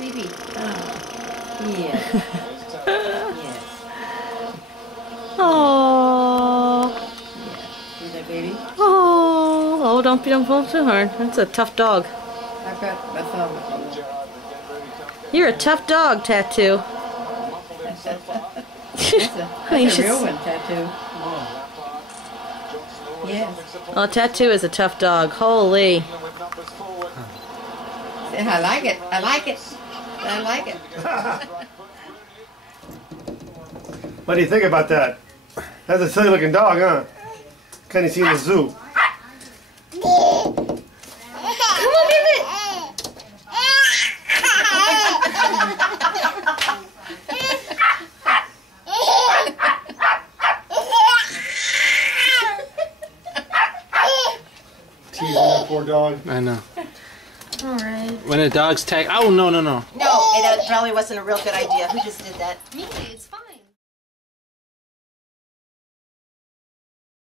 Sleepy. Oh. Yes. Yes. Oh. Yeah. See that baby? Oh, don't pull too hard. That's a tough dog. I've got my thumb. You're a tough dog, Tattoo. That's a real one, Tattoo. Yes. Oh, Tattoo is a tough dog. Holy. I like it. I like it. I like it. What do you think about that? That's a silly looking dog, huh? Kind of see in the zoo. Come on, baby. Teasing that poor dog. I know. Alright. When a dog's tag. Oh, no, no, no. No, that probably wasn't a real good idea. Who just did that? Me, it's fine.